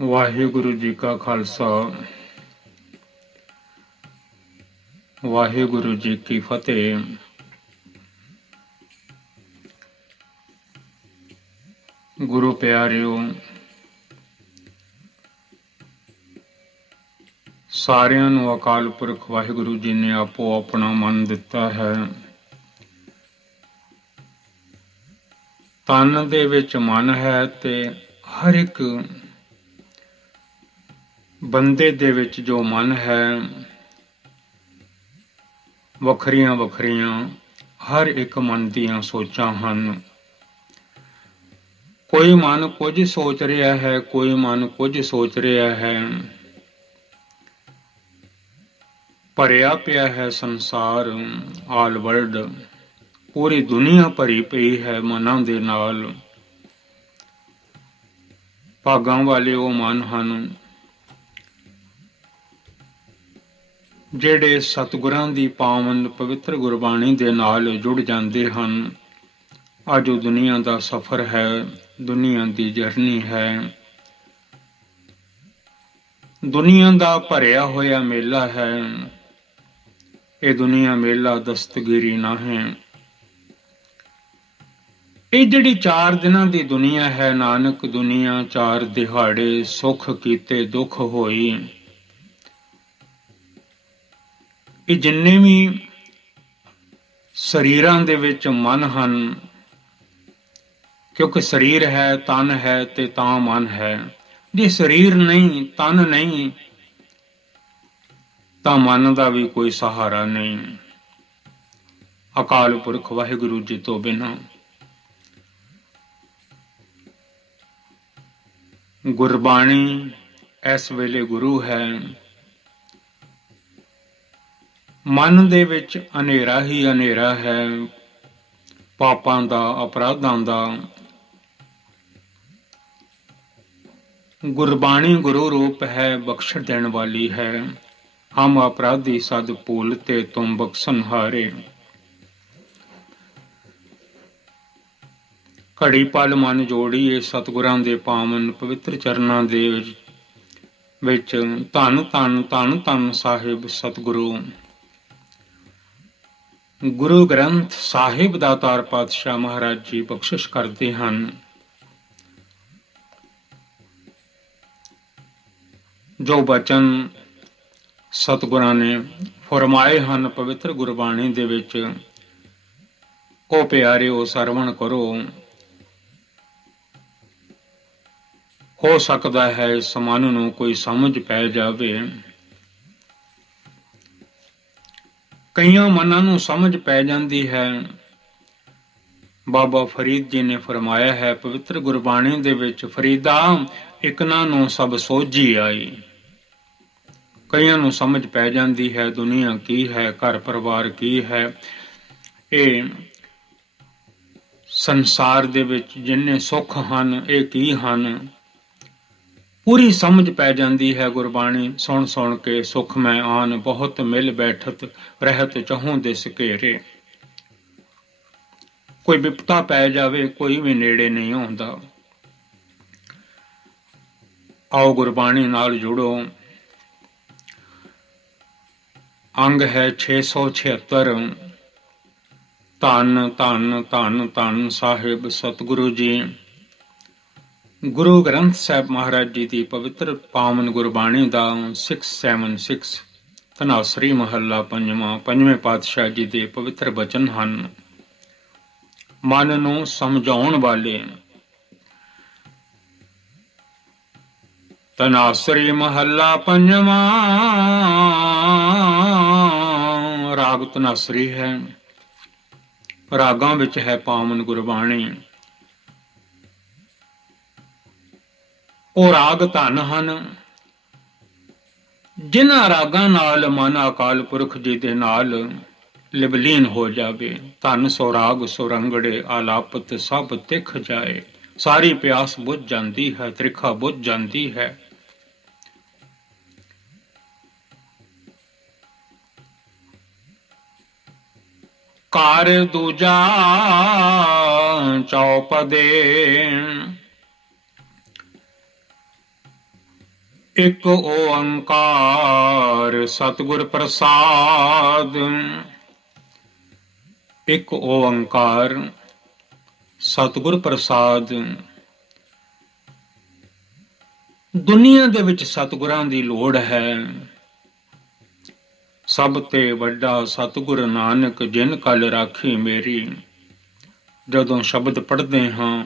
ਵਾਹਿਗੁਰੂ ਜੀ ਕਾ ਖਾਲਸਾ ਵਾਹਿਗੁਰੂ ਜੀ ਕੀ ਫਤਿਹ। ਗੁਰੂ ਪਿਆਰਿਓ, ਸਾਰਿਆਂ ਨੂੰ ਅਕਾਲ ਪੁਰਖ ਵਾਹਿਗੁਰੂ ਜੀ ਨੇ ਆਪੋ ਆਪਣਾ ਮਨ ਦਿੱਤਾ ਹੈ। ਤਨ ਦੇ ਵਿੱਚ ਮਨ ਹੈ ਤੇ ਹਰ ਇੱਕ ਬੰਦੇ ਦੇ ਵਿੱਚ ਜੋ ਮਨ ਹੈ, ਵੱਖਰੀਆਂ ਵੱਖਰੀਆਂ ਹਰ ਇੱਕ ਮਨ ਦੀਆਂ ਸੋਚਾਂ ਹਨ। ਕੋਈ ਮਨ ਕੁਝ ਸੋਚ ਰਿਹਾ ਹੈ, ਕੋਈ ਮਨ ਕੁਝ ਸੋਚ ਰਿਹਾ ਹੈ। ਭਰਿਆ ਪਿਆ ਹੈ ਸੰਸਾਰ, ਆਲ ਵਰਲਡ, ਪੂਰੀ ਦੁਨੀਆ ਭਰੀ ਪਈ ਹੈ ਮਨਾਂ ਦੇ ਨਾਲ। ਭਾਗਾਂ ਵਾਲੇ ਉਹ ਮਨ ਹਨ ਜਿਹੜੇ ਸਤਿਗੁਰਾਂ ਦੀ ਪਾਵਨ ਪਵਿੱਤਰ ਗੁਰਬਾਣੀ ਦੇ ਨਾਲ ਜੁੜ ਜਾਂਦੇ ਹਨ। ਅੱਜ ਉਹ ਦੁਨੀਆ ਦਾ ਸਫ਼ਰ ਹੈ, ਦੁਨੀਆ ਦੀ ਜਰਨੀ ਹੈ, ਦੁਨੀਆ ਦਾ ਭਰਿਆ ਹੋਇਆ ਮੇਲਾ ਹੈ। ਇਹ ਦੁਨੀਆ ਮੇਲਾ ਦਸਤਗੀਰੀ ਨਾ ਹੈ। ਇਹ ਜਿਹੜੀ 4 ਦਿਨਾਂ ਦੀ ਦੁਨੀਆ ਹੈ, ਨਾਨਕ ਦੁਨੀਆ 4 ਦਿਹਾੜੇ, ਸੁਖ ਕੀਤੇ ਦੁੱਖ ਹੋਈ। ਇਹ ਜਿੰਨੇ ਵੀ ਸਰੀਰਾਂ ਦੇ ਵਿੱਚ ਮਨ ਹਨ, ਕਿਉਂਕਿ ਸਰੀਰ ਹੈ, ਤਨ ਹੈ ਤੇ ਤਾਂ ਮਨ ਹੈ। ਜੇ ਸਰੀਰ ਨਹੀਂ, ਤਨ ਨਹੀਂ, ਤਾਂ ਮਨ ਦਾ ਵੀ ਕੋਈ ਸਹਾਰਾ ਨਹੀਂ। ਅਕਾਲ ਪੁਰਖ ਵਾਹਿਗੁਰੂ ਜੀ ਤੋਂ ਬਿਨਾਂ ਗੁਰਬਾਣੀ ਇਸ ਵੇਲੇ ਗੁਰੂ ਹੈ। ਮਨ ਦੇ ਵਿੱਚ ਹਨੇਰਾ ਹੀ ਹਨੇਰਾ ਹੈ, ਪਾਪਾਂ ਦਾ, ਅਪਰਾਧਾਂ ਦਾ। ਗੁਰਬਾਣੀ ਗੁਰੂ ਰੂਪ ਹੈ, ਬਖਸ਼ ਦੇਣ ਵਾਲੀ ਹੈ। ਹਮ ਅਪਰਾਧੀ ਸਦ ਭੂਲਤੇ ਤੁਮ ਬਖਸ਼ਨਹਾਰੇ। ਘੜੀ ਪਲ ਮਨ ਜੋੜੀਏ ਸਤਿਗੁਰਾਂ ਦੇ ਪਾਵਨ ਪਵਿੱਤਰ ਚਰਨਾਂ ਦੇ ਵਿੱਚ। ਧੰਨ ਧੰਨ ਧੰਨ ਧੰਨ ਸਾਹਿਬ ਸਤਿਗੁਰੂ ਗੁਰੂ ਗ੍ਰੰਥ ਸਾਹਿਬ ਦਾਤਾਰ ਪਾਤਸ਼ਾਹ ਮਹਾਰਾਜ ਜੀ ਬਖਸ਼ਿਸ਼ ਕਰਦੇ ਹਨ। ਜੋ ਬਚਨ ਸਤਿਗੁਰਾਂ ਨੇ ਫਰਮਾਏ ਹਨ ਪਵਿੱਤਰ ਗੁਰਬਾਣੀ ਦੇ ਵਿੱਚ, ਉਹ ਪਿਆਰਿਓ ਸਰਵਣ ਕਰੋ। ਹੋ ਸਕਦਾ ਹੈ ਇਸ ਮਨ ਨੂੰ ਕੋਈ ਸਮਝ ਪੈ ਜਾਵੇ। ਕਈਆਂ ਮਨਾਂ ਨੂੰ ਸਮਝ ਪੈ ਜਾਂਦੀ ਹੈ। ਬਾਬਾ ਫਰੀਦ ਜੀ ਨੇ ਫਰਮਾਇਆ ਹੈ ਪਵਿੱਤਰ ਗੁਰਬਾਣੀ ਦੇ ਵਿੱਚ, ਫਰੀਦਾ ਇਕਨਾਂ ਨੂੰ ਸਭ ਸੋਝੀ ਆਈ। ਕਈਆਂ ਨੂੰ ਸਮਝ ਪੈ ਜਾਂਦੀ ਹੈ ਦੁਨੀਆ ਕੀ ਹੈ, ਘਰ ਪਰਿਵਾਰ ਕੀ ਹੈ, ਇਹ ਸੰਸਾਰ ਦੇ ਵਿੱਚ ਜਿੰਨੇ ਸੁੱਖ ਹਨ ਇਹ ਕੀ ਹਨ। ਪੂਰੀ ਸਮਝ ਪੈ ਜਾਂਦੀ ਹੈ ਗੁਰਬਾਣੀ ਸੁਣ ਸੁਣ ਕੇ। ਸੁਖ ਮੈਂ ਆਨ ਬਹੁਤ ਮਿਲ ਬੈਠਤ, ਰਹਿਤ ਚਹੋਂ ਦਿਸ ਘੇਰੇ। ਕੋਈ ਵਿਪਤਾ ਪੈ ਜਾਵੇ, ਕੋਈ ਵੀ ਨੇੜੇ ਨਹੀਂ ਆਉਂਦਾ। ਆਓ ਗੁਰਬਾਣੀ ਨਾਲ ਜੁੜੋ। ਅੰਗ ਹੈ 676। ਧੰਨ ਧੰਨ ਧੰਨ ਧੰਨ ਸਾਹਿਬ ਸਤਿਗੁਰੂ ਜੀ ਗੁਰੂ ਗ੍ਰੰਥ ਸਾਹਿਬ ਮਹਾਰਾਜ ਜੀ ਦੀ ਪਵਿੱਤਰ ਪਾਵਨ ਗੁਰਬਾਣੀ ਦਾ 676 ਧਨਾਸਰੀ ਮਹੱਲਾ ਪੰਜਵਾਂ, ਪੰਜਵੇਂ ਪਾਤਸ਼ਾਹ ਜੀ ਦੇ ਪਵਿੱਤਰ ਬਚਨ ਹਨ। ਮਨ ਨੂੰ ਸਮਝਾਉਣ ਵਾਲੇ। ਧਨਾਸਰੀ ਮਹੱਲਾ ਪੰਜਵਾਂ, ਰਾਗ ਧਨਾਸਰੀ ਹੈ। ਰਾਗਾਂ ਵਿੱਚ ਹੈ ਪਾਵਨ ਗੁਰਬਾਣੀ। ਉਹ ਰਾਗ ਧਨ ਹਨ ਜਿਨ੍ਹਾਂ ਰਾਗਾਂ ਨਾਲ ਮਨ ਅਕਾਲ ਪੁਰਖ ਜੀ ਦੇ ਨਾਲ ਲਿਵਲੀਨ ਹੋ ਜਾਵੇ। ਧਨ ਸੋ ਰਾਗ ਸੁਰੰਗੜੇ, ਆਲਾਪਤ ਸਭ ਤਿਖ ਜਾਏ। ਸਾਰੀ ਪਿਆਸ ਬੁੱਝ ਜਾਂਦੀ ਹੈ, ਤ੍ਰਿਖਾ ਬੁੱਝ ਜਾਂਦੀ ਹੈ। ਕਾਰ ਦੂਜਾ ਚੌਪਦੇ, ਇੱਕ ਓੰਕਾਰ ਸਤਿਗੁਰ ਪ੍ਰਸਾਦ। ਇੱਕ ਓੰਕਾਰ ਸਤਿਗੁਰ ਪ੍ਰਸਾਦ। ਦੁਨੀਆ ਦੇ ਵਿੱਚ ਸਤਿਗੁਰਾਂ ਦੀ ਲੋੜ ਹੈ। ਸਭ ਤੇ ਵੱਡਾ ਸਤਿਗੁਰ ਨਾਨਕ ਜਿਨ ਕਲ ਰਾਖੀ ਮੇਰੀ। ਜਦੋਂ ਸ਼ਬਦ ਪੜ੍ਹਦੇ ਹਾਂ,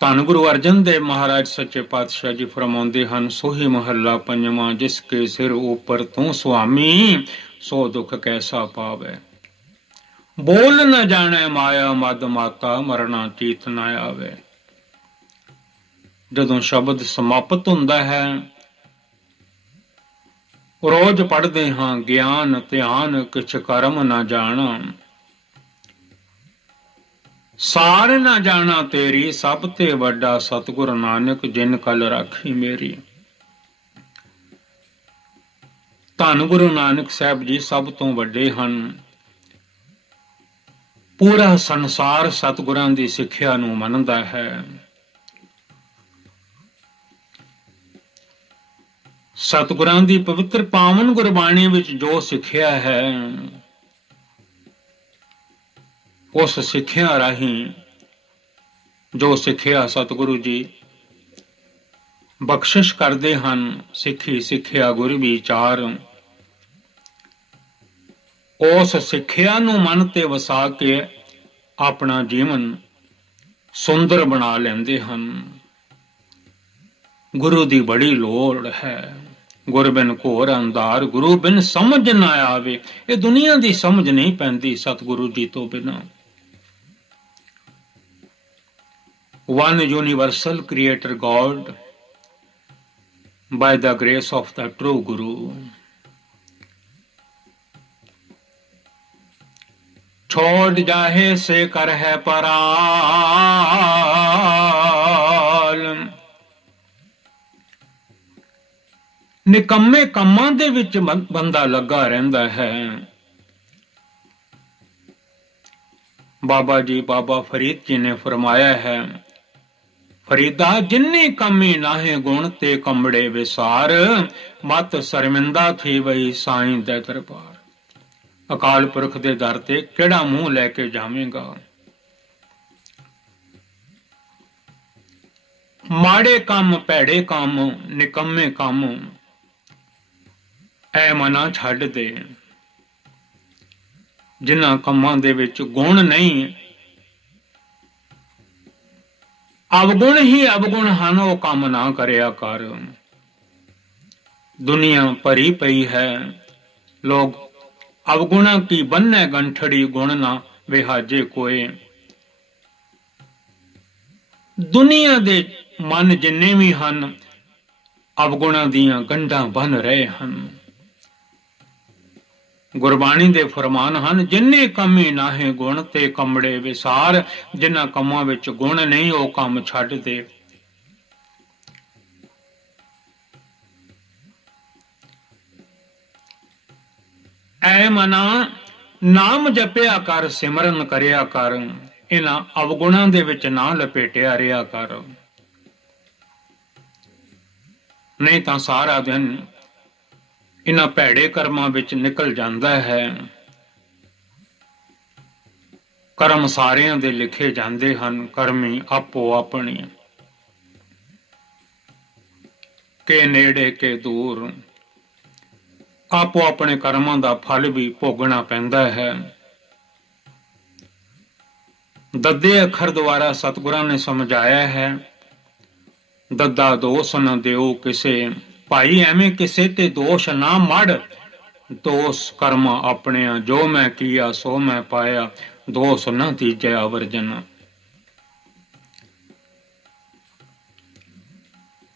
ਧੰਨ ਗੁਰੂ ਅਰਜਨ ਦੇਵ ਮਹਾਰਾਜ ਸੱਚੇ ਪਾਤਸ਼ਾਹ ਜੀ ਫਰਮਾਉਂਦੇ ਹਨ, ਸੋਹੀ ਮਹੱਲਾ ਪੰਜਵਾਂ, ਜਿਸ ਕੇ ਸਿਰ ਉੱਪਰ ਤੂੰ ਸੁਆਮੀ, ਸੋ ਦੁੱਖ ਕੈਸਾ ਪਾਵੈ। ਬੋਲ ਨ ਜਾਣੈ ਮਾਇਆ ਮਦ ਮਾਤਾ, ਮਰਨਾ ਚੀਤ ਨ ਆਵੇ। ਜਦੋਂ ਸ਼ਬਦ ਸਮਾਪਤ ਹੁੰਦਾ ਹੈ, ਰੋਜ਼ ਪੜ੍ਹਦੇ ਹਾਂ, ਗਿਆਨ ਧਿਆਨ ਕਿਛ ਕਰਮ ਨਾ ਜਾਣਾ। ਸਾਰ ਨਾ ਜਾਣਾ ਤੇਰੀ, ਸਭ ਤੇ ਵੱਡਾ ਸਤਿਗੁਰ ਨਾਨਕ ਜਿਨ ਕਲ ਰਾਖੀ ਮੇਰੀ। ਧੰਨ ਗੁਰੂ ਨਾਨਕ ਸਾਹਿਬ ਜੀ ਸਭ ਤੋਂ ਵੱਡੇ ਹਨ। ਪੂਰਾ ਸੰਸਾਰ ਸਤਿਗੁਰਾਂ ਦੀ ਸਿੱਖਿਆ ਨੂੰ ਮੰਨਦਾ ਹੈ। ਸਤਿਗੁਰਾਂ ਦੀ ਪਵਿੱਤਰ ਪਾਵਨ ਗੁਰਬਾਣੀ ਵਿੱਚ ਜੋ ਸਿੱਖਿਆ ਹੈ, ਉਸ ਸਿੱਖਿਆ ਰਾਹੀਂ ਜੋ ਸਿੱਖਿਆ ਸਤਿਗੁਰੂ ਜੀ ਬਖਸ਼ਿਸ਼ ਕਰਦੇ ਹਨ, ਸਿੱਖੀ ਸਿੱਖਿਆ ਗੁਰ ਵਿਚਾਰ, ਉਸ ਸਿੱਖਿਆ ਨੂੰ ਮਨ ਤੇ ਵਸਾ ਕੇ ਆਪਣਾ ਜੀਵਨ ਸੁੰਦਰ ਬਣਾ ਲੈਂਦੇ ਹਨ। ਗੁਰੂ ਦੀ ਬੜੀ ਲੋੜ ਹੈ। ਗੁਰ ਬਿਨ ਘੋਰ ਅੰਧਾਰ, ਗੁਰੂ ਬਿਨ ਸਮਝ ਨਾ ਆਵੇ। ਇਹ ਦੁਨੀਆ ਦੀ ਸਮਝ ਨਹੀਂ ਪੈਂਦੀ ਸਤਿਗੁਰੂ ਜੀ ਤੋਂ ਬਿਨਾਂ। One universal creator God, by the grace of the true Guru. ਛੋੜ ਜਾਹੇ ਸੇ ਕਰ ਹੈ ਪਰਾਲ। ਨਿਕੰਮੇ ਕੰਮਾਂ ਦੇ ਵਿੱਚ ਬੰਦਾ ਲੱਗਾ ਰਹਿੰਦਾ ਹੈ। ਬਾਬਾ ਜੀ, ਬਾਬਾ ਫਰੀਦ ਜੀ ਨੇ ਫਰਮਾਇਆ ਹੈ, ਫਰੀਦਾ ਜਿੰਨੀ ਕਮੀ ਨਾਹੇ ਗੁਣ ਤੇ ਕੰਬੜੇ ਵਿਸਾਰ, ਮਤ ਸ਼ਰਮਿੰਦਾ ਥੀ ਵਈ ਸਾਈਂ ਦੇ ਦਰਬਾਰ। ਅਕਾਲ ਪੁਰਖ ਦੇ ਦਰ ਤੇ ਕਿਹੜਾ ਮੂੰਹ ਲੈ ਕੇ ਜਾਵੇਂਗਾ। ਮਾੜੇ ਕੰਮ, ਭੈੜੇ ਕੰਮ, ਨਿਕੰਮੇ ਕੰਮ ਐ ਮਨਾ ਛੱਡ ਦੇ। ਜਿਨ੍ਹਾਂ ਕੰਮਾਂ ਦੇ ਵਿੱਚ ਗੁਣ ਨਹੀਂ, ਅਵਗੁਣ ਹੀ ਅਵਗੁਣ ਹਨ, ਉਹ ਕੰਮ ਨਾ ਕਰਿਆ ਕਰ। ਦੁਨੀਆ ਭਰੀ ਪਈ ਹੈ, ਲੋਕ ਅਵਗੁਣਾ ਕੀ ਬੰਨੈ ਗੰਠੜੀ, ਗੁਣ ਨਾ ਵਿਹਾਜੇ ਕੋਏ। ਦੁਨੀਆ ਦੇ ਮਨ ਜਿੰਨੇ ਵੀ ਹਨ, ਅਵਗੁਣਾ ਦੀਆਂ ਗੰਢਾਂ ਬੰਨ ਰਹੇ ਹਨ। ਗੁਰਬਾਣੀ ਦੇ ਫਰਮਾਨ ਹਨ, ਜਿੰਨੇ ਕਮੀ ਨਾਹੇ ਗੁਣ ਤੇ ਕੰਬੜੇ ਵਿਸਾਰ। ਜਿਨ੍ਹਾਂ ਕੰਮਾਂ ਵਿੱਚ ਗੁਣ ਨਹੀਂ, ਉਹ ਕੰਮ ਛੱਡ ਦੇ। ਐ ਮਨਾ ਨਾਮ ਜਪਿਆ ਕਰ, ਸਿਮਰਨ ਕਰਿਆ ਕਰ। ਇਹਨਾਂ ਅਵਗੁਣਾਂ ਦੇ ਵਿੱਚ ਨਾ ਲਪੇਟਿਆ ਰਿਹਾ ਕਰ, ਨਹੀਂ ਤਾਂ ਸਾਰਾ ਦਿਨ ਇਹਨਾਂ ਭੈੜੇ ਕਰਮਾਂ ਵਿੱਚ ਨਿਕਲ ਜਾਂਦਾ ਹੈ। ਕਰਮ ਸਾਰਿਆਂ ਦੇ ਲਿਖੇ ਜਾਂਦੇ ਹਨ, ਕਰਮੀ ਆਪੋ ਆਪਣੀ, ਕੇ ਨੇੜੇ ਕੇ ਦੂਰ। ਆਪੋ ਆਪਣੇ ਕਰਮਾਂ ਦਾ ਫਲ ਵੀ ਭੋਗਣਾ ਪੈਂਦਾ ਹੈ। ਦੱਦੇ ਅੱਖਰ ਦੁਆਰਾ ਸਤਿਗੁਰਾਂ ਨੇ ਸਮਝਾਇਆ ਹੈ, ਦੱਦਾ ਦੋਸ਼ ਨ ਦਿਓ ਕਿਸੇ, ਭਾਈ ਐਵੇਂ ਕਿਸੇ ਤੇ ਦੋਸ਼ ਨਾ ਮੜ। ਦੋਸ਼ ਕਰਮ ਆਪਣਿਆ, ਜੋ ਮੈਂ ਕੀਆ ਸੋ ਮੈਂ ਪਾਇਆ, ਦੋਸ਼ ਨਾ ਤੀਜੈ ਅਵਰਜਨ।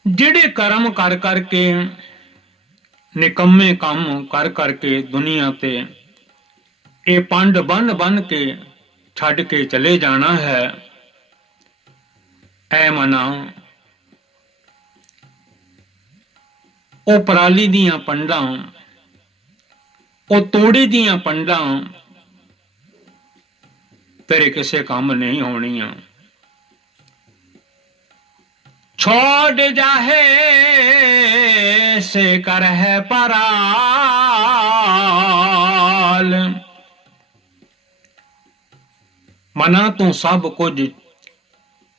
ਜਿਹੜੇ ਕਰਮ ਕਰ ਕਰਕੇ, ਨਿਕੰਮੇ ਕੰਮ ਕਰ ਕਰਕੇ ਦੁਨੀਆ ਤੇ ਇਹ ਪੰਡ ਬੰਨ ਕੇ ਛੱਡ ਕੇ ਚਲੇ ਜਾਣਾ ਹੈ, ਐ ਮਨਾ ਉਹ ਪਰਾਲੀ ਦੀਆਂ ਪੰਡਾਂ, ਉਹ ਤੋੜੀ ਦੀਆਂ ਪੰਡਾਂ ਤੇਰੇ ਕਿਸੇ ਕੰਮ ਨਹੀਂ ਹੋਣੀਆਂ। ਛੋੜ ਜਾਹੇ ਐਸੇ ਕਰ ਹੈ ਪਰਾਲ। ਮਨਾ ਤੂੰ ਸਭ ਕੁਝ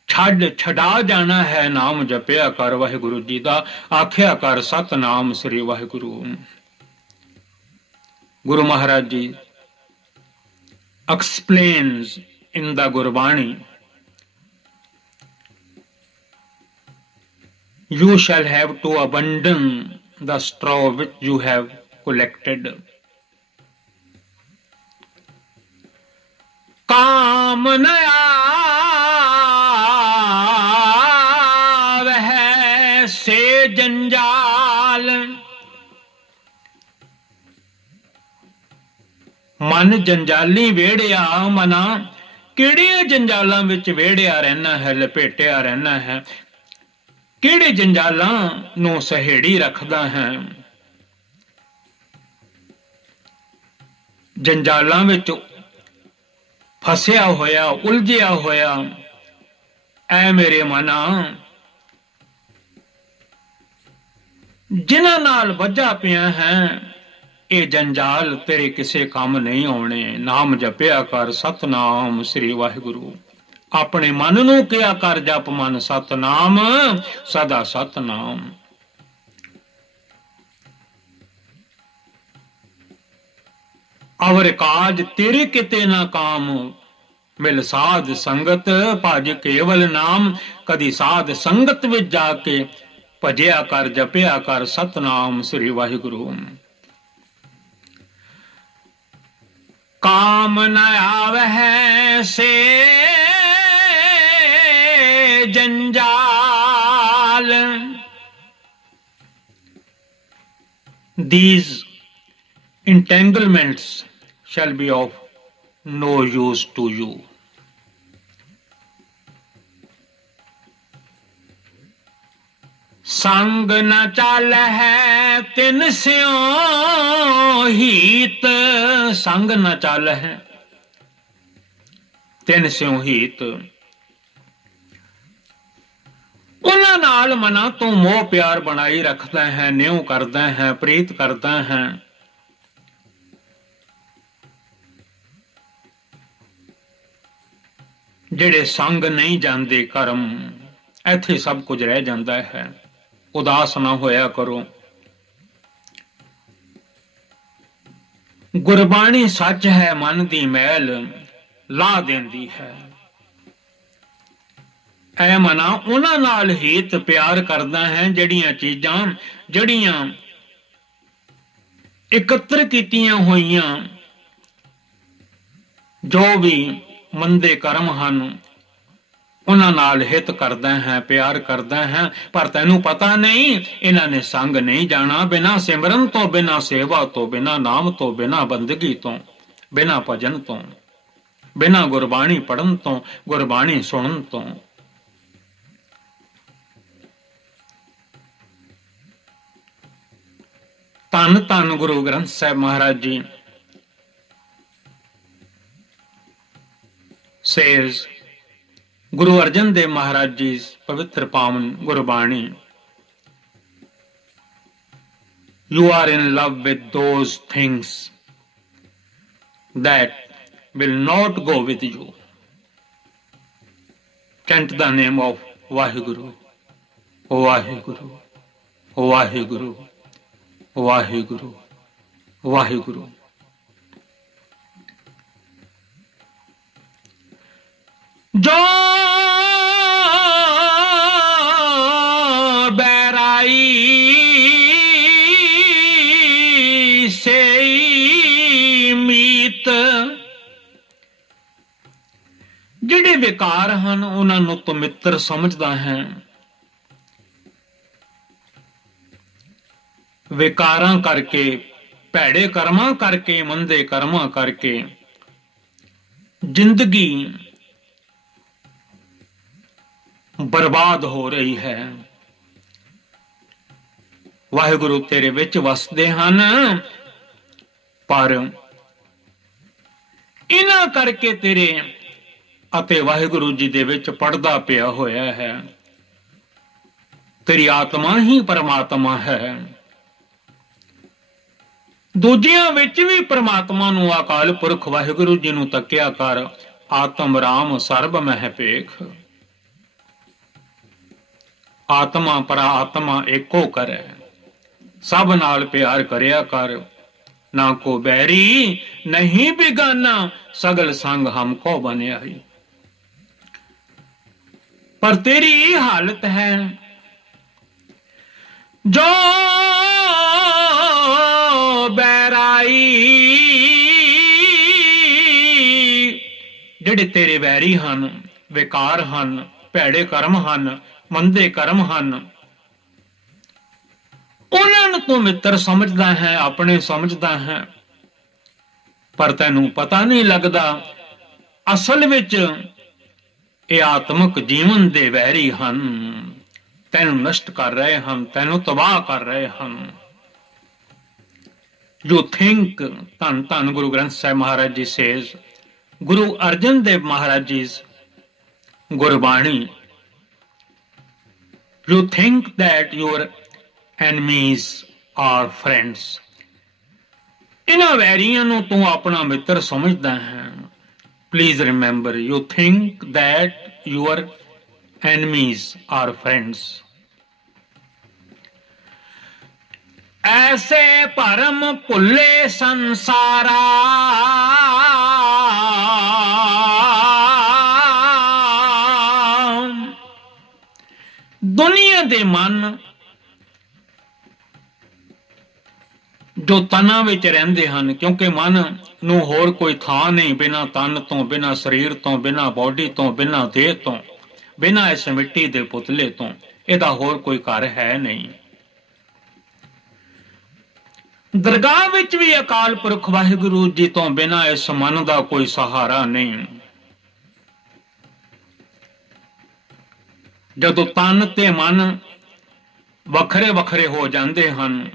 ਛੱਡ ਛਡਾ ਜਾਣਾ ਹੈ, ਨਾਮ ਜਪਿਆ ਕਰ ਵਾਹਿਗੁਰੂ ਜੀ ਦਾ, ਆਖਿਆ ਕਰ ਸਤਨਾਮ ਸ੍ਰੀ Waheguru. Guru Maharaj ji explains in the Gurbani, you shall have to abandon the straw which you have collected. काम न आवै से जंजाल। ਮਨ ਜੰਜਾਲੀ ਵੇੜਿਆ, ਮਨਾ ਕਿਹੜੇ ਜੰਜਾਲਾਂ ਵਿੱਚ ਵੇੜਿਆ ਰਹਿਣਾ ਹੈ, ਲਪੇਟਿਆ ਰਹਿਣਾ ਹੈ, ਕਿਹੜੇ ਜੰਜਾਲਾਂ ਨੂੰ ਸਹੇੜੀ ਰੱਖਦਾ ਹੈ। ਜੰਜਾਲਾਂ ਵਿੱਚ ਫਸਿਆ ਹੋਇਆ, ਉਲਝਿਆ ਹੋਇਆ ਐ ਮੇਰੇ ਮਨਾ, ਜਿਨ੍ਹਾਂ ਨਾਲ ਵੱਜਾ ਪਿਆ ਹੈ, ਇਹ ਜੰਜਾਲ ਤੇਰੇ ਕਿਸੇ ਕੰਮ ਨਹੀਂ ਆਉਣੇ। ਨਾਮ ਜਪਿਆ ਕਰ ਸਤਨਾਮ ਸ੍ਰੀ ਵਾਹਿਗੁਰੂ। ਆਪਣੇ ਮਨ ਨੂੰ ਕਿਹਾ ਕਰ ਜਪ ਮਨ ਸਤਨਾਮ, ਸਦਾ ਸਤਨਾਮ। ਅਵਰ ਕਾਜ ਤੇਰੇ ਕਿਤੇ ਨਾ ਕਾਮ, ਮਿਲ ਸਾਧ ਸੰਗਤ ਭਜ ਕੇਵਲ ਨਾਮ। ਕਦੀ ਸਾਧ ਸੰਗਤ ਵਿੱਚ ਜਾ ਕੇ ਭਜਿਆ ਕਰ, ਜਪਿਆ ਕਰ ਸਤਨਾਮ ਸ੍ਰੀ ਵਾਹਿਗੁਰੂ। काम न आवै से जंजाल। These entanglements shall be of no use to you. संग न चाल है तिन स्यों हीत। संग न चाल है तिन स्यों हीत। ਉਹਨਾਂ ਨਾਲ ਮਨਾ ਤੂੰ ਮੋਹ ਪਿਆਰ ਬਣਾਈ ਰੱਖਦਾ ਹੈ, ਨਿਉ ਕਰਦਾ ਹੈ, ਪ੍ਰੀਤ ਕਰਦਾ ਹੈ। ਜਿਹੜੇ ਸੰਗ ਨਹੀਂ ਜਾਂਦੇ ਕਰਮ, ਇੱਥੇ ਸਭ ਕੁਝ ਰਹਿ ਜਾਂਦਾ ਹੈ। ਉਦਾਸ ਨਾ ਹੋਇਆ ਕਰੋ। ਗੁਰਬਾਣੀ ਸੱਚ ਹੈ, ਮਨ ਦੀ ਮੈਲ ਲਾ ਦਿੰਦੀ ਹੈ। ਐ ਮਨਾ ਉਹਨਾਂ ਨਾਲ ਹਿੱਤ ਪਿਆਰ ਕਰਦਾ ਹੈ, ਜਿਹੜੀਆਂ ਚੀਜ਼ਾਂ ਜਿਹੜੀਆਂ ਇਕੱਤਰ ਕੀਤੀਆਂ ਹੋਈਆਂ ਜੋ ਵੀ ਮੰਦੇ ਕਰਮ ਹਨ, ਉਹਨਾਂ ਨਾਲ ਹਿੱਤ ਕਰਦਾ ਹੈ, ਪਿਆਰ ਕਰਦਾ ਹੈ। ਪਰ ਤੈਨੂੰ ਪਤਾ ਨਹੀਂ ਇਹਨਾਂ ਨੇ ਸੰਗ ਨਹੀਂ ਜਾਣਾ। ਬਿਨਾਂ ਸਿਮਰਨ ਤੋਂ, ਬਿਨਾਂ ਸੇਵਾ ਤੋਂ, ਬਿਨਾਂ ਨਾਮ ਤੋਂ, ਬਿਨਾਂ ਬੰਦਗੀ ਤੋਂ, ਬਿਨਾਂ ਭਜਨ ਤੋਂ, ਬਿਨਾਂ ਗੁਰਬਾਣੀ ਪੜ੍ਹਨ ਤੋਂ, ਗੁਰਬਾਣੀ ਸੁਣਨ ਤੋਂ। ਧੰਨ ਧੰਨ Guru Granth Sahib Maharaj ji says, Guru Arjan Dev Maharaj Ji's Pavitra Pavan Gurbani, you are in love with those things that will not go with you. Chant the name of Vaheguru, Vaheguru, Vaheguru, Vaheguru, Vaheguru. जो बैराई से मीत। ਜਿਹੜੇ ਵਿਕਾਰ ਹਨ ਉਹਨਾਂ ਨੂੰ ਤੂੰ ਮਿੱਤਰ ਸਮਝਦਾ ਹੈ। ਵਿਕਾਰਾਂ ਕਰਕੇ, ਭੈੜੇ ਕਰਮਾਂ ਕਰਕੇ, ਮੰਦੇ ਕਰਮਾਂ ਕਰਕੇ ਜ਼ਿੰਦਗੀ ਬਰਬਾਦ ਹੋ ਰਹੀ ਹੈ। ਵਾਹਿਗੁਰੂ ਤੇਰੇ ਵਿੱਚ ਵਸਦੇ ਹਨ, ਪਰ ਇਹਨਾਂ ਕਰਕੇ ਤੇਰੇ ਅਤੇ ਵਾਹਿਗੁਰੂ ਜੀ ਦੇ ਵਿੱਚ ਪਰਦਾ ਪਿਆ ਹੋਇਆ ਹੈ। ਤੇਰੀ ਆਤਮਾ ਹੀ ਪਰਮਾਤਮਾ ਹੈ। ਦੂਜਿਆਂ ਵਿੱਚ ਵੀ ਪ੍ਰਮਾਤਮਾ ਨੂੰ, ਅਕਾਲ ਪੁਰਖ ਵਾਹਿਗੁਰੂ ਜੀ ਨੂੰ ਤੱਕਿਆ ਕਰ। ਆਤਮ ਰਾਮ ਸਰਬ ਮਹਿ ਭੇਖ। ਆਤਮਾ ਪਰਾਤਮਾ ਏਕੋ ਕਰੈ, ਸਭ ਨਾਲ ਪਿਆਰ ਕਰਿਆ ਕਰ। ਨਾ ਕੋ ਬੈਰੀ ਨਹੀਂ ਬਿਗਾਨਾ, ਸਗਲ ਸੰਗ ਹਮਕੋ ਬਨਿਆਈ। ਪਰ ਤੇਰੀ ਇਹ ਹਾਲਤ ਹੈ, ਜੋ ਬੈਰਾਈ, ਜਿਹੜੇ ਤੇਰੇ ਵੈਰੀ ਹਨ, ਵਿਕਾਰ ਹਨ, ਭੈੜੇ ਕਰਮ ਹਨ, ਮੰਦੇ ਕਰਮ ਹਨ, ਉਹਨਾਂ ਨੂੰ ਤੂੰ ਮਿੱਤਰ ਸਮਝਦਾ ਹੈ, ਆਪਣੇ ਸਮਝਦਾ ਹੈ, ਪਰ ਤੈਨੂੰ ਪਤਾ ਨਹੀਂ ਲੱਗਦਾ ਅਸਲ ਵਿੱਚ ਇਹ ਆਤਮਿਕ ਜੀਵਨ ਦੇ ਵੈਰੀ ਹਨ, ਤੈਨੂੰ ਨਸ਼ਟ ਕਰ ਰਹੇ ਹਨ, ਤੈਨੂੰ ਤਬਾਹ ਕਰ ਰਹੇ ਹਨ। You think, ਧੰਨ ਧੰਨ Guru Granth Sahib Maharaj ji says, Guru Arjan Dev Maharaj ji Gurbani, you think that your enemies are friends, ਇਹਨਾਂ ਵੈਰੀਆਂ ਨੂੰ ਤੂੰ ਆਪਣਾ ਮਿੱਤਰ ਸਮਝਦਾ ਹੈ। Please remember, you think that your enemies are friends. ऐसे भरम भुल्ले संसारा, दुनिया दे मन ਜੋ ਤਨਾਂ ਵਿੱਚ ਰਹਿੰਦੇ ਹਨ, ਕਿਉਂਕਿ ਮਨ ਨੂੰ ਹੋਰ ਕੋਈ ਥਾਂ ਨਹੀਂ, ਬਿਨਾਂ ਤਨ ਤੋਂ, ਬਿਨਾਂ ਸਰੀਰ ਤੋਂ, ਬਿਨਾਂ ਬੋਡੀ ਤੋਂ, ਬਿਨਾਂ ਦੇਹ ਤੋਂ, ਬਿਨਾਂ ਇਸ ਮਿੱਟੀ ਦੇ ਪੁਤਲੇ ਤੋਂ, ਇਹਦਾ ਹੋਰ ਕੋਈ ਘਰ ਹੈ ਨਹੀਂ। ਦਰਗਾਹ ਵਿੱਚ ਵੀ ਅਕਾਲ ਪੁਰਖ ਵਾਹਿਗੁਰੂ ਜੀ ਤੋਂ ਬਿਨਾਂ ਇਸ ਮਨ ਦਾ ਕੋਈ ਸਹਾਰਾ ਨਹੀਂ। ਜਦੋਂ ਤਨ ਤੇ ਮਨ ਵੱਖਰੇ ਵੱਖਰੇ ਹੋ ਜਾਂਦੇ ਹਨ,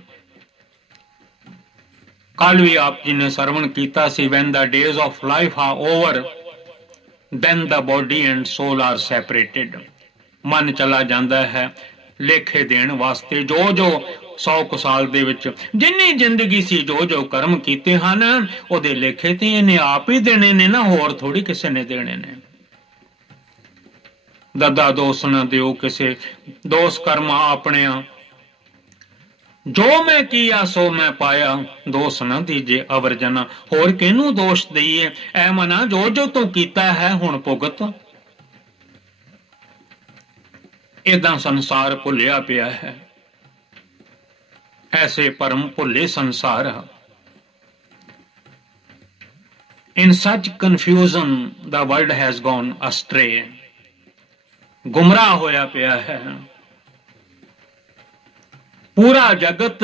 ਕੱਲ ਵੀ ਆਪ ਜੀ ਨੇ ਸਰਵਣ ਕੀਤਾ ਸੀ, when the days of life are over, then the body and soul are separated. ਮਨ ਚਲਾ ਜਾਂਦਾ ਹੈ ਲੇਖੇ ਦੇਣ ਵਾਸਤੇ, ਜੋ ਜੋ 100 ਕੁ ਸਾਲ ਦੇ ਵਿੱਚ ਜਿੰਨੀ ਜ਼ਿੰਦਗੀ ਸੀ, ਜੋ ਜੋ ਕਰਮ ਕੀਤੇ ਹਨ, ਉਹਦੇ ਲੇਖੇ ਤੇ ਇਹਨੇ ਆਪ ਹੀ ਦੇਣੇ ਨੇ ਨਾ, ਹੋਰ ਥੋੜੀ ਕਿਸੇ ਨੇ ਦੇਣੇ ਨੇ। ਦੱਦਾ ਦੋਸ ਨਾ ਦਿਓ ਕਿਸੇ, ਦੋਸ ਕਰਮਾ ਆਪਣਿਆਂ, ਜੋ ਮੈਂ ਕੀਆ ਸੋ ਮੈਂ ਪਾਇਆ, ਦੋਸ਼ ਨਾ ਦੀਜੇ ਅਵਰ ਜਨਾ। ਹੋਰ ਕਿਹਨੂੰ ਦੋਸ਼ ਦਈਏ? ਐ ਮਨਾ, ਜੋ ਜੋ ਤੂੰ ਕੀਤਾ ਹੈ ਹੁਣ ਭੁਗਤ। ਏਦਾਂ ਸੰਸਾਰ ਭੁੱਲਿਆ ਪਿਆ ਹੈ, ਐਸੇ ਪਰਮ ਭੁੱਲੇ ਸੰਸਾਰ। In such confusion the world has gone astray. ਗੁੰਮਰਾਹ ਹੋਇਆ ਪਿਆ ਹੈ ਪੂਰਾ ਜਗਤ।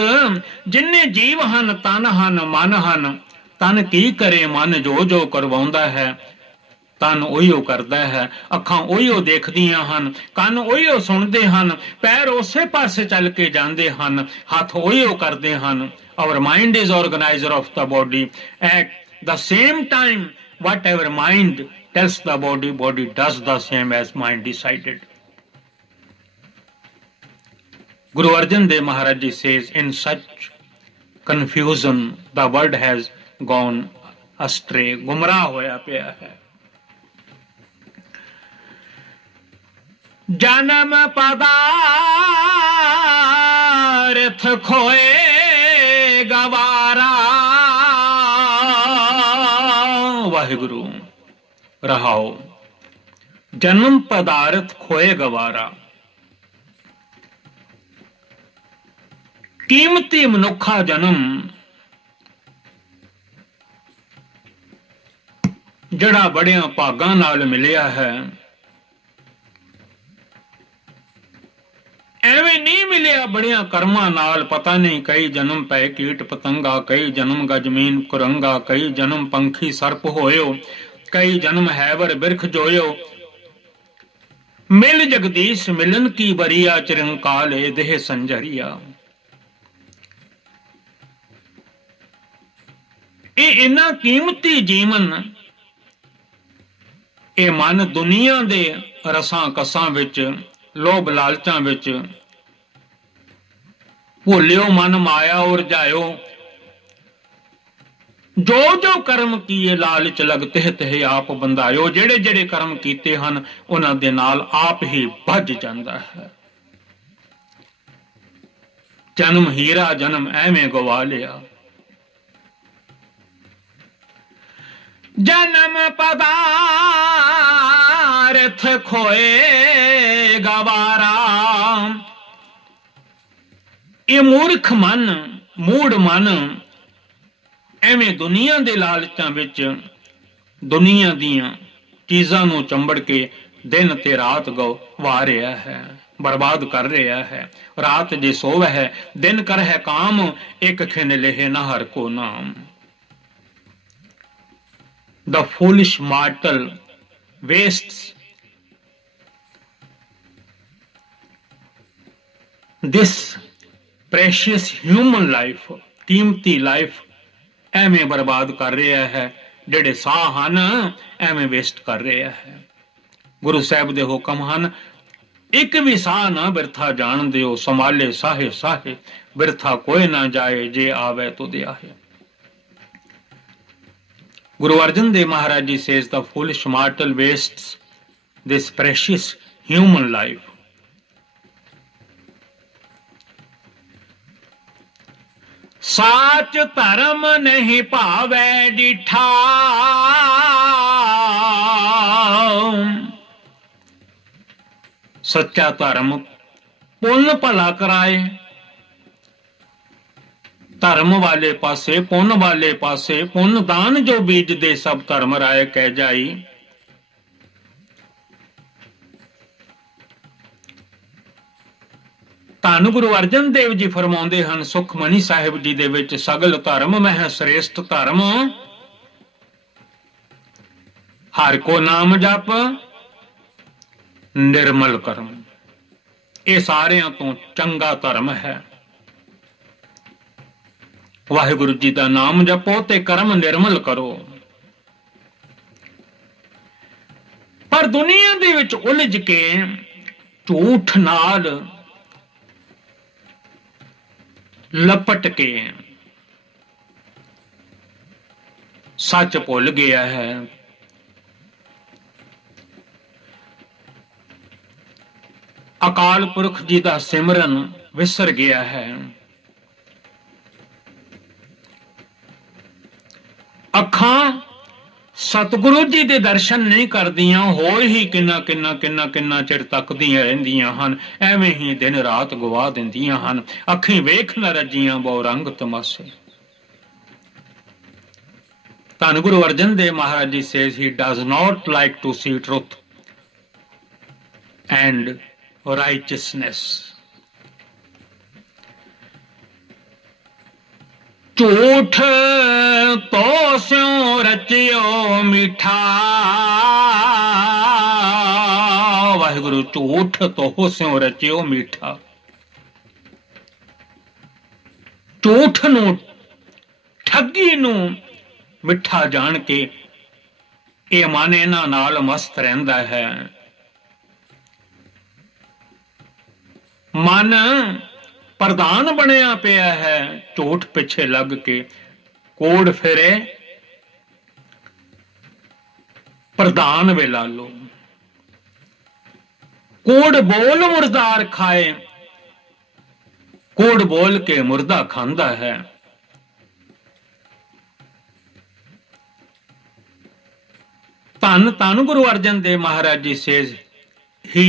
ਜਿੰਨੇ ਜੀਵ ਹਨ, ਤਨ ਹਨ, ਮਨ ਹਨ। ਤਨ ਕੀ ਕਰੇ, ਮਨ ਜੋ ਜੋ ਕਰਵਾਉਂਦਾ ਹੈ, ਤਨ ਉਹੀਓ ਕਰਦਾ ਹੈ। ਅੱਖਾਂ ਉਹੀਓ ਦੇਖਦੀਆਂ ਹਨ, ਕੰਨ ਉਹੀਓ ਸੁਣਦੇ ਹਨ, ਪੈਰ ਉਸੇ ਪਾਸੇ ਚੱਲ ਕੇ ਜਾਂਦੇ ਹਨ, ਹੱਥ ਉਹੀਓ ਕਰਦੇ ਹਨ। Our mind is organizer of the body. At the same time, whatever mind tells the body, body does the same as mind decided. Guru Arjan Dev Maharaj Ji says, in such confusion the world has gone astray. ਗੁੰਮਰਾਹ ਹੋਇਆ ਪਿਆ ਹੈ। ਜਨਮ ਪਦਾਰਥ ਖੋਏ ਗਵਾਰਾ। ਵਾਹਿਗੁਰੂ ਰਹਾਓ। ਜਨਮ ਪਦਾਰਥ ਖੋਏ ਗਵਾਰਾ। ਕੀਮਤੀ ਮਨੁੱਖਾ ਜਨਮ ਜਿਹੜਾ ਬੜਿਆਂ ਭਾਗਾਂ ਨਾਲ ਮਿਲਿਆ ਹੈ, ਐਵੇਂ ਨਹੀਂ ਮਿਲਿਆ ਬੜਿਆਂ ਕਰਮਾਂ ਨਾਲ। ਪਤਾ ਨਹੀਂ ਕਈ ਜਨਮ ਪਏ ਕੀਟ ਪਤੰਗਾ, ਕਈ ਜਨਮ ਗਜਮੀਨ ਕੁਰੰਗਾ, ਕਈ ਜਨਮ ਪੰਖੀ ਸਰਪ ਹੋਇਓ, ਕਈ ਜਨਮ ਹੈਵਰ ਬਿਰਖ ਜੋਇਓ। ਮਿਲ ਜਗਦੀਸ਼ ਮਿਲਨ ਕੀ ਬਰੀਆ, ਚਿਰੰਕਾਲ ਏ ਦੇਹ ਸੰਜਰੀਆ। ਇਹ ਇੰਨਾ ਕੀਮਤੀ ਜੀਵਨ, ਇਹ ਮਨ ਦੁਨੀਆ ਦੇ ਰਸਾਂ ਕਸਾਂ ਵਿੱਚ, ਲੋਭ ਲਾਲਚਾਂ ਵਿੱਚ ਭੁੱਲਿਓ ਮਨ ਮਾਇਆ ਉਰਝਾਇਓ। ਜੋ ਜੋ ਕਰਮ ਕੀਏ ਲਾਲਚ ਲਗ ਤਿਹ ਤਿਹ ਆਪ ਬੰਧਾਇਓ। ਜਿਹੜੇ ਜਿਹੜੇ ਕਰਮ ਕੀਤੇ ਹਨ ਉਹਨਾਂ ਦੇ ਨਾਲ ਆਪ ਹੀ ਭੱਜ ਜਾਂਦਾ ਹੈ। ਜਨਮ ਹੀਰਾ ਜਨਮ ਐਵੇਂ ਗਵਾ ਲਿਆ। ਜਨਮ ਪਦਾਰਥ ਖੋਏ ਗਵਾਰਾ। ਇਹ ਮੂਰਖ ਮਨ, ਮੂੜ ਮਨ ਐਵੇਂ ਦੁਨੀਆ ਦੇ ਲਾਲਚਾਂ ਵਿੱਚ ਦੁਨੀਆ ਦੀਆਂ ਚੀਜ਼ਾਂ ਨੂੰ ਚੰਬੜ ਕੇ ਦਿਨ ਤੇ ਰਾਤ ਗਵਾ ਰਿਹਾ ਹੈ, ਬਰਬਾਦ ਕਰ ਰਿਹਾ ਹੈ। ਰਾਤ ਜੇ ਸੋਵੈ ਹੈ ਦਿਨ ਕਰ ਹੈ ਕਾਮ, ਇੱਕ ਖਿਨ ਲੇਹ ਨਾ ਹਰ ਕੋ ਨਾਮ। The foolish mortal wastes this precious human life, ਕੀਮਤੀ ਲਾਈਫ ਐਵੇਂ ਬਰਬਾਦ ਕਰ ਰਿਹਾ ਹੈ। ਜਿਹੜੇ ਸਾਹ ਹਨ ਐਵੇਂ ਵੇਸਟ ਕਰ ਰਿਹਾ ਹੈ। ਗੁਰੂ ਸਾਹਿਬ ਦੇ ਹੁਕਮ ਹਨ, ਇੱਕ ਵੀ ਸਾਹ ਨਾ ਬਿਰਥਾ ਜਾਣ ਦਿਓ। ਸੰਭਾਲੇ ਸਾਹੇ ਸਾਹੇ ਬਿਰਥਾ ਕੋਈ ਨਾ ਜਾਏ, ਜੇ ਆਵੇ ਤੁਧ ਆਹੇ। Guru Arjan Dev Maharaj Ji says the foolish mortal wastes this precious human life. ਸਾਚ ਧਰਮ ਨਹੀਂ ਭਾਵੈ ਡਿਠਾ। ਸੱਚਾ ਧਰਮ ਪੁੰਨ ਭਲਾ ਕਰਾਏ। ਧਰਮ ਵਾਲੇ ਪਾਸੇ ਪੁੰਨ ਵਾਲੇ ਪਾਸੇ, ਪੁੰਨ ਦਾਨ ਜੋ ਬੀਜ ਦੇ ਸਭ ਧਰਮ ਰਾਏ ਕਹਿ ਜਾਈ। ਧੰਨ ਗੁਰੂ ਅਰਜਨ ਦੇਵ ਜੀ ਫਰਮਾਉਂਦੇ ਹਨ ਸੁਖਮਨੀ ਸਾਹਿਬ ਜੀ ਦੇ ਵਿੱਚ, ਸਗਲ ਧਰਮ ਮਹਿ ਸ੍ਰੇਸ਼ਟ ਧਰਮ, ਹਰਿ ਕੋ ਨਾਮ ਜਪ ਨਿਰਮਲ ਕਰਮ। ਇਹ ਸਾਰਿਆਂ ਤੋਂ ਚੰਗਾ ਧਰਮ ਹੈ। ਵਾਹਿਗੁਰੂ ਜੀ ਦਾ ਨਾਮ ਜਪੋ ਤੇ ਕਰਮ ਨਿਰਮਲ ਕਰੋ। ਪਰ ਦੁਨੀਆ ਦੇ ਵਿੱਚ ਉਲਝ ਕੇ ਝੂਠ ਨਾਲ ਲਪਟ ਕੇ ਸੱਚ ਭੁੱਲ ਗਿਆ ਹੈ। ਅਕਾਲ ਪੁਰਖ ਜੀ ਦਾ ਸਿਮਰਨ ਵਿਸਰ ਗਿਆ ਹੈ। ਅੱਖਾਂ ਸਤਿਗੁਰੂ ਜੀ ਦੇ ਦਰਸ਼ਨ ਨਹੀਂ ਕਰਦੀਆਂ, ਹੋਰ ਹੀ ਕਿੰਨਾ ਚਿਰ ਤੱਕਦੀਆਂ ਰਹਿੰਦੀਆਂ ਹਨ। ਐਵੇਂ ਹੀ ਦਿਨ ਰਾਤ ਗਵਾ ਦਿੰਦੀਆਂ ਹਨ। ਅੱਖੀਂ ਵੇਖ ਨਾ ਰੱਜੀਆਂ ਬਹੁ ਰੰਗ ਤਮਾਸੇ। ਧੰਨ Guru Arjan Dev Maharaj ji says he does not like to see truth and righteousness. ਝੂਠ ਤੋ ਸਿਉ ਰਚਿਓ ਮਿਠਾ। ਵਾਹਿਗੁਰੂ ਝੂਠ ਤੋ ਸਿਉ ਰਚਿਓ ਮਿਠਾ। ਝੂਠ ਨੂੰ, ਠੱਗੀ ਨੂੰ ਮਿੱਠਾ ਜਾਣ ਕੇ ਇਹ ਮਨ ਇਹਨਾਂ ਨਾਲ ਮਸਤ ਰਹਿੰਦਾ ਹੈ। ਮਨ ਪ੍ਰਧਾਨ ਬਣਿਆ ਪਿਆ ਹੈ ਝੂਠ ਪਿੱਛੇ ਲੱਗ ਕੇ। ਕੋੜ ਫਿਰੇ ਪ੍ਰਧਾਨ ਵੇ ਲਾਲੋ। ਕੋੜ ਬੋਲ ਮੁਰਦਾਰ ਖਾਏ, ਕੋੜ ਬੋਲ ਕੇ ਮੁਰਦਾ ਖਾਂਦਾ ਹੈ। ਧੰਨ ਧੰਨ Guru Arjan Dev Maharaj ji says he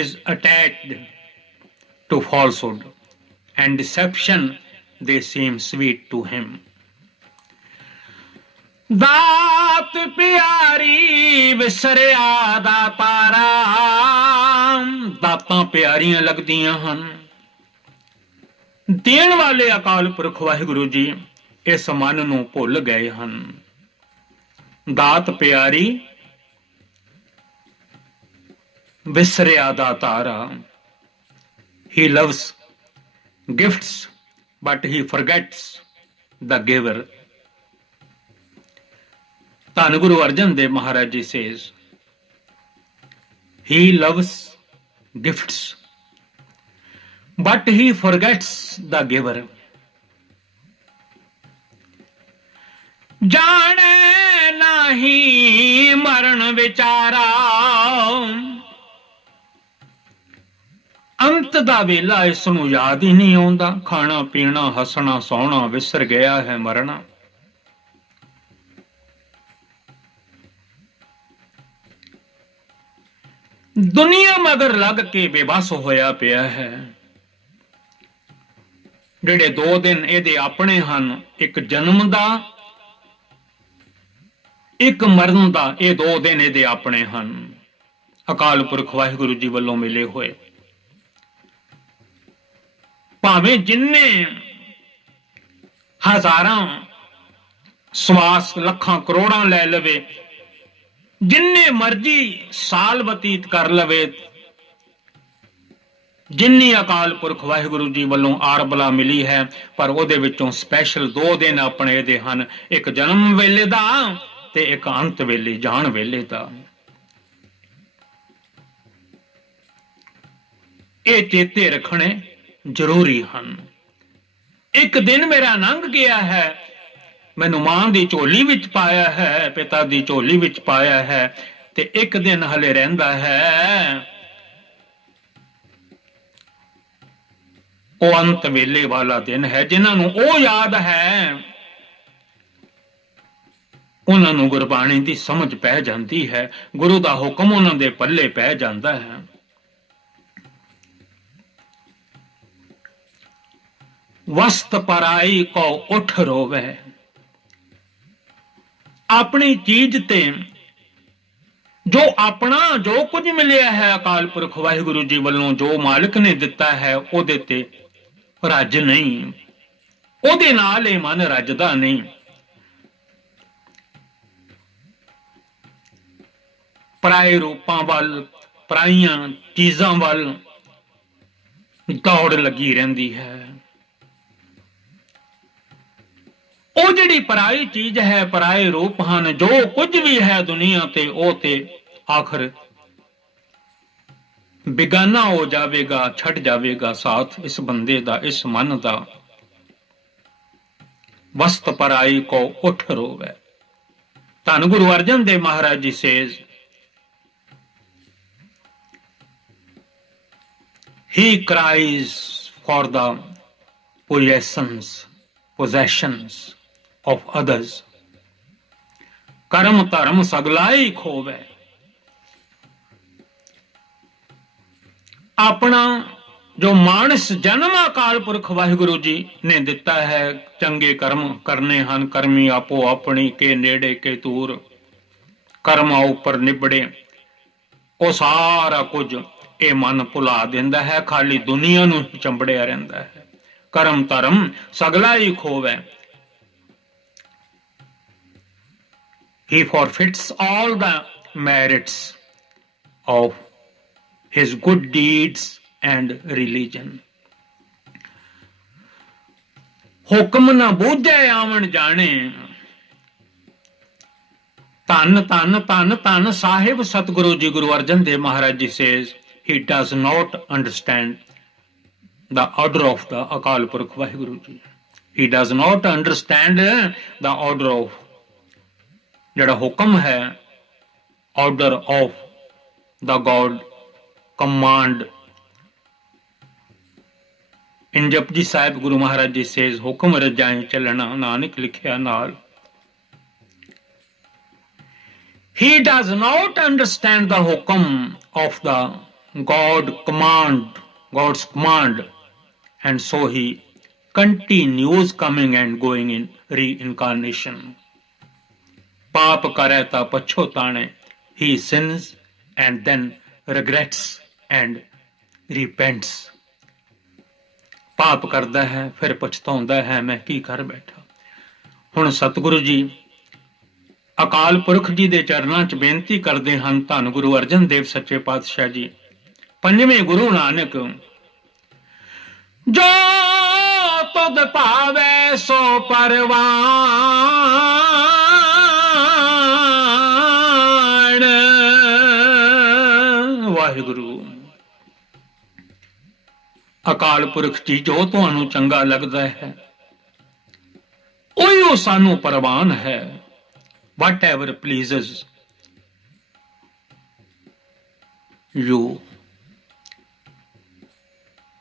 is attached to falsehood and deception, they seem sweet to him. ਦਾਤ ਪਿਆਰੀ ਵਿਸਰਿਆ ਦਾਤਾਰਾ। ਦਾਤਾਂ ਪਿਆਰੀਆਂ ਲੱਗਦੀਆਂ ਹਨ। ਦੇਣ ਵਾਲੇ ਅਕਾਲ ਪੁਰਖ ਵਾਹਿਗੁਰੂ ਜੀ ਇਸ ਮਨ ਨੂੰ ਭੁੱਲ ਗਏ ਹਨ। ਦਾਤ ਪਿਆਰੀ ਵਿਸਰਿਆ ਦਾਤਾਰਾ। He loves gifts, but he forgets the giver. ਧੰਨ Guru Arjan Dev Maharaj ji says he loves gifts, but he forgets the giver. ਜਾਣੈ ਨਾਹੀ ਮਰਨ ਵਿਚਾਰਾ। ਅੰਤ ਦਾ ਵੇਲਾ ਇਸ ਨੂੰ ਯਾਦ ਹੀ ਨਹੀਂ ਆਉਂਦਾ। ਖਾਣਾ ਪੀਣਾ ਹੱਸਣਾ ਸੌਣਾ ਵਿਸਰ ਗਿਆ ਹੈ ਮਰਨਾ। ਦੁਨੀਆ ਮਗਰ ਲੱਗ ਕੇ ਬੇਬਸ ਹੋਇਆ ਪਿਆ ਹੈ। ਜਿਹੜੇ 2 ਦਿਨ ਇਹਦੇ ਆਪਣੇ ਹਨ, ਇੱਕ ਜਨਮ ਦਾ ਇੱਕ ਮਰਨ ਦਾ, ਇਹ 2 ਦਿਨ ਇਹਦੇ ਆਪਣੇ ਹਨ, ਅਕਾਲ ਪੁਰਖ ਵਾਹਿਗੁਰੂ ਜੀ ਵੱਲੋਂ ਮਿਲੇ ਹੋਏ। ਭਾਵੇਂ ਜਿੰਨੇ ਹਜ਼ਾਰਾਂ ਸਵਾਸ ਲੱਖਾਂ ਕਰੋੜਾਂ ਲੈ ਲਵੇ, ਜਿੰਨੇ ਮਰਜੀ ਸਾਲ ਬਤੀਤ ਕਰ ਲਵੇ, ਜਿੰਨੀ ਅਕਾਲ ਪੁਰਖ ਵਾਹਿਗੁਰੂ ਜੀ ਵੱਲੋਂ ਆਰਬਲਾ ਮਿਲੀ ਹੈ, ਪਰ ਉਹਦੇ ਵਿੱਚੋਂ ਸਪੈਸ਼ਲ 2 ਦਿਨ ਆਪਣੇ ਇਹਦੇ ਹਨ, ਇੱਕ ਜਨਮ ਵੇਲੇ ਦਾ ਤੇ ਇੱਕ ਅੰਤ ਵੇਲੇ ਜਾਣ ਵੇਲੇ ਦਾ। ਇਹ ਚੇਤੇ ਰੱਖਣੇ ਜ਼ਰੂਰੀ ਹਨ। ਇੱਕ ਦਿਨ ਮੇਰਾ ਲੰਘ ਗਿਆ ਹੈ, ਮੈਨੂੰ ਮਾਂ ਦੀ ਝੋਲੀ ਵਿੱਚ ਪਾਇਆ ਹੈ, ਪਿਤਾ ਦੀ ਝੋਲੀ ਵਿੱਚ ਪਾਇਆ ਹੈ, ਤੇ ਇੱਕ ਦਿਨ ਹਲੇ ਰਹਿੰਦਾ ਹੈ, ਉਹ ਅੰਤ ਵੇਲੇ ਵਾਲਾ ਦਿਨ ਹੈ। ਜਿਨ੍ਹਾਂ ਨੂੰ ਉਹ ਯਾਦ ਹੈ, ਉਹਨਾਂ ਨੂੰ ਗੁਰਬਾਣੀ ਦੀ ਸਮਝ ਪੈ ਜਾਂਦੀ ਹੈ, ਗੁਰੂ ਦਾ ਹੁਕਮ ਉਹਨਾਂ ਦੇ ਪੱਲੇ ਪੈ ਜਾਂਦਾ ਹੈ। ਵਸਤ ਪਰਾਈ ਕੋ ਉਠ ਰੋਵੇ। ਆਪਣੀ ਚੀਜ਼ ਤੇ ਜੋ ਆਪਣਾ ਜੋ ਕੁਝ ਮਿਲਿਆ ਹੈ ਅਕਾਲ ਪੁਰਖ ਵਾਹਿਗੁਰੂ ਜੀ ਵੱਲੋਂ, ਜੋ ਮਾਲਕ ਨੇ ਦਿੱਤਾ ਹੈ, ਉਹਦੇ ਤੇ ਰੱਜ ਨਹੀਂ, ਉਹਦੇ ਨਾਲ ਇਹ ਮਨ ਰੱਜਦਾ ਨਹੀਂ। ਪਰਾਏ ਰੂਪਾਂ ਵੱਲ, ਪਰਾਈਆਂ ਚੀਜ਼ਾਂ ਵੱਲ ਦੌੜ ਲੱਗੀ ਰਹਿੰਦੀ ਹੈ। ਉਹ ਜਿਹੜੀ ਪਰਾਈ ਚੀਜ਼ ਹੈ, ਪਰਾਏ ਰੂਪ ਹਨ, ਜੋ ਕੁਝ ਵੀ ਹੈ ਦੁਨੀਆ ਤੇ, ਉਹ ਤੇ ਆਖਰ ਬੇਗਾਨਾ ਹੋ ਜਾਵੇਗਾ, ਛੱਡ ਜਾਵੇਗਾ ਸਾਥ ਇਸ ਬੰਦੇ ਦਾ, ਇਸ ਮਨ ਦਾ। ਵਸਤ ਪਰਾਈ ਕੋ ਉਠ ਰੋਵੇ। ਧੰਨ Guru Arjan Dev Maharaj ji says, he cries for the possessions of others। ਕਰਮ ਧਰਮ ਸਗਲਾਈ ਖੋਵੇ। ਆਪਣਾ ਜੋ ਮਾਨਸ ਜਨਮ ਅਕਾਲ ਪੁਰਖ ਵਾਹਿਗੁਰੂ ਜੀ ਨੇ ਦਿੱਤਾ ਹੈ, ਚੰਗੇ ਕਰਮ ਕਰਨੇ ਹਨ, ਕਰਮੀ ਆਪੋ ਆਪਣੀ ਕੇ ਨੇੜੇ ਕੇ ਦੂਰ, ਕਰਮਾਂ ਉੱਪਰ ਨਿਬੜੇ, ਉਹ ਸਾਰਾ ਕੁਝ ਇਹ ਮਨ ਭੁਲਾ ਦਿੰਦਾ ਹੈ, ਖਾਲੀ ਦੁਨੀਆ ਨੂੰ ਹੀ ਚੰਬੜਿਆ ਰਹਿੰਦਾ ਹੈ। ਕਰਮ ਧਰਮ ਸਗਲਾ ਹੀ ਖੋਵੇ। He forfeits all the merits of his good deeds and religion। ਹੁਕਮ ਨਾ ਬੂਝੈ ਆਵਣ ਜਾਣੇ। ਧੰਨ ਧੰਨ ਧੰਨ ਧੰਨ ਸਾਹਿਬ Satguru ji Guru Arjan Dev Maharaj ji says he does not understand the order of the Akal Purakh Waheguru ji. He does not understand the order of ਜਿਹੜਾ ਹੁਕਮ ਹੈ, order of the God command। in Japji Sahib Guru Maharaj ji says ਹੁਕਮ ਰਜਾਏ ਚੱਲਣਾ ਨਾਨਕ ਲਿਖਿਆ ਨਾਲ। He does not understand the hukum of the God's command, and so he continues coming and going in reincarnation। ਪਾਪ ਕਰੇ ਤਾਂ ਪਛੋਤਾਣੇ। He sins and then regrets and repents। ਪਾਪ ਕਰਦਾ ਹੈ ਫਿਰ ਪਛਤਾਉਂਦਾ ਹੈ, ਮੈਂ ਕੀ ਕਰ ਬੈਠਾ। ਹੁਣ ਸਤਿਗੁਰੂ ਜੀ ਅਕਾਲ ਪੁਰਖ ਜੀ ਦੇ ਚਰਨਾਂ 'ਚ ਬੇਨਤੀ ਕਰਦੇ ਹਨ, ਧੰਨ ਗੁਰੂ ਅਰਜਨ ਦੇਵ ਸੱਚੇ ਪਾਤਸ਼ਾਹ ਜੀ, ਪੰਜਵੇਂ ਗੁਰੂ ਨਾਨਕ, ਜੋ ਤੁਧ ਭਾਵੇ ਸੋ ਪਰਵਾਨ। ਵਾਹਿਗੁਰੂ ਅਕਾਲ ਪੁਰਖ ਜੀ, ਜੋ ਤੁਹਾਨੂੰ ਚੰਗਾ ਲੱਗਦਾ ਹੈ ਉਹੀ ਉਹੀਓ ਸਾਨੂੰ ਪ੍ਰਵਾਨ ਹੈ। whatever pleases you,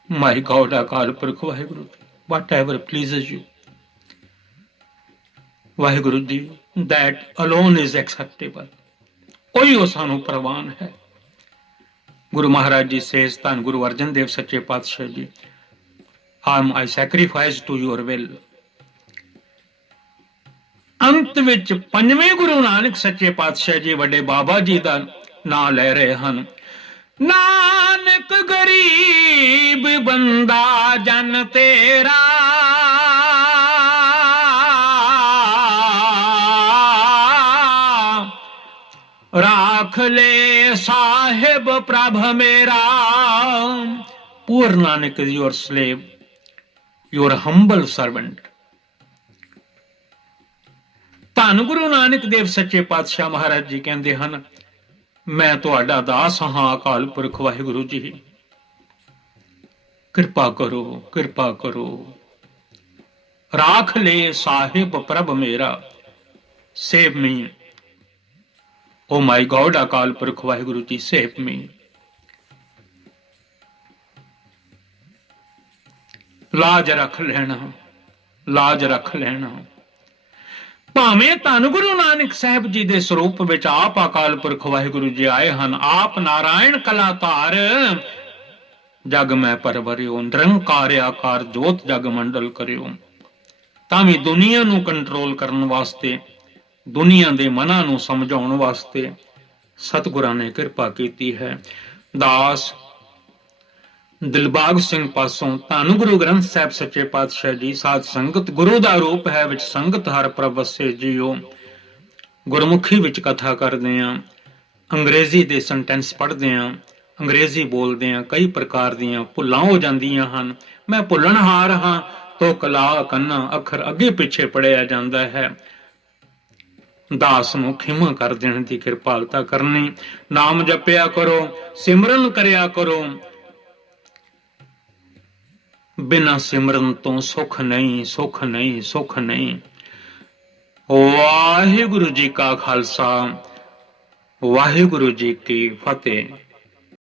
my God, Akal Purakh Waheguru, whatever pleases you, Waheguru ji, that alone is acceptable, ਉਹੀਓ ਸਾਨੂੰ ਪ੍ਰਵਾਨ ਹੈ। ਗੁਰੂ ਮਹਾਰਾਜ ਜੀ ਸੇਜ ਧੰਨ ਗੁਰੂ ਅਰਜਨ ਦੇਵ ਸੱਚੇ ਪਾਤਸ਼ਾਹ ਜੀ, I sacrifice to your will। ਅੰਤ ਵਿੱਚ ਪੰਜਵੇਂ ਗੁਰੂ ਨਾਨਕ ਸੱਚੇ ਪਾਤਸ਼ਾਹ ਜੀ ਵੱਡੇ ਬਾਬਾ ਜੀ ਦਾ ਨਾਂ ਲੈ ਰਹੇ ਹਨ। ਨਾਨਕ ਗਰੀਬ ਬੰਦਾ ਜਨ ਤੇਰਾ, ਰਾਖ ਲੈ ਸਾਹਿਬ ਪ੍ਰਭ ਮੇਰਾ। ਪੂਰ Nanak is your slave, your humble servant। ਧੰਨ ਗੁਰੂ ਨਾਨਕ ਦੇਵ ਸੱਚੇ ਪਾਤਸ਼ਾਹ ਮਹਾਰਾਜ ਜੀ ਕਹਿੰਦੇ ਹਨ, ਮੈਂ ਤੁਹਾਡਾ ਦਾਸ ਹਾਂ ਅਕਾਲ ਪੁਰਖ ਵਾਹਿਗੁਰੂ ਜੀ, ਕਿਰਪਾ ਕਰੋ, ਕਿਰਪਾ ਕਰੋ। ਰਾਖ ਲੈ ਸਾਹਿਬ ਪ੍ਰਭ ਮੇਰਾ, save me, oh my God, Akal Purakh Waheguru ji, save me। ਲਾਜ ਰੱਖ ਲੈਣਾ, ਲਾਜ ਰੱਖ ਲੈਣਾ। ਭਾਵੇਂ ਧੰਨ ਗੁਰੂ ਨਾਨਕ ਸਾਹਿਬ ਜੀ ਦੇ ਸਰੂਪ ਵਿੱਚ ਆਪ ਅਕਾਲ ਪੁਰਖ ਵਾਹਿਗੁਰੂ ਜੀ ਆਏ ਹਨ। ਆਪ ਨਾਰਾਇਣ ਕਲਾ ਧਾਰ, ਜਗ ਮੈਂ ਪਰਵਰਿਓ, ਨਿਰੰਕਾਰ ਆਕਾਰ ਜੋਤ ਜਗ ਮੰਡਲ ਕਰਿਓ। ਤਾਂ ਵੀ ਦੁਨੀਆ ਨੂੰ ਕੰਟਰੋਲ ਕਰਨ ਵਾਸਤੇ, ਦੁਨੀਆ ਦੇ ਮਨਾਂ ਨੂੰ ਸਮਝਾਉਣ ਵਾਸਤੇ ਸਤਿਗੁਰਾਂ ਨੇ ਕਿਰਪਾ ਕੀਤੀ ਹੈ। ਦਾਸ ਦਿਲਬਾਗ ਸਿੰਘ ਪਾਸੋਂ ਧੰਨ ਗੁਰੂ ਗ੍ਰੰਥ ਸਾਹਿਬ ਸੱਚੇ ਪਾਤਸ਼ਾਹ ਜੀ, ਸਾਧ ਸੰਗਤ ਗੁਰੂ ਦਾ ਰੂਪ ਹੈ ਵਿੱਚ ਸੰਗਤ ਹਰ ਪ੍ਰਭ ਵਸੇ ਜੀਓ। ਗੁਰਮੁਖੀ ਵਿੱਚ ਕਥਾ ਕਰਦੇ ਆਂ, ਅੰਗਰੇਜ਼ੀ ਦੇ ਸੈਂਟੈਂਸ ਪੜ੍ਹਦੇ ਆਂ, ਅੰਗਰੇਜ਼ੀ ਬੋਲਦੇ ਆਂ, ਕਈ ਪ੍ਰਕਾਰ ਦੀਆਂ ਭੁੱਲਾਂ ਹੋ ਜਾਂਦੀਆਂ ਹਨ। ਮੈਂ ਭੁੱਲਣਹਾਰ ਹਾਂ, ਤੁਕ ਲਾ ਕੰਨਾ ਅੱਖਰ ਅੱਗੇ ਪਿੱਛੇ ਪੜਿਆ ਜਾਂਦਾ ਹੈ। ਦਾਸ ਨੂੰ ਖਿਮਾ ਕਰ ਦੇਣ ਦੀ ਕਿਰਪਾਲਤਾ ਕਰਨੀ। ਨਾਮ ਜਪਿਆ ਕਰੋ, ਸਿਮਰਨ ਕਰਿਆ ਕਰੋ। ਬਿਨਾਂ ਸਿਮਰਨ ਤੋਂ ਸੁਖ ਨਹੀਂ, ਸੁਖ ਨਹੀਂ, ਸੁਖ ਨਹੀਂ। ਵਾਹਿਗੁਰੂ ਜੀ ਕਾ ਖਾਲਸਾ, ਵਾਹਿਗੁਰੂ ਜੀ ਕੀ ਫਤਿਹ।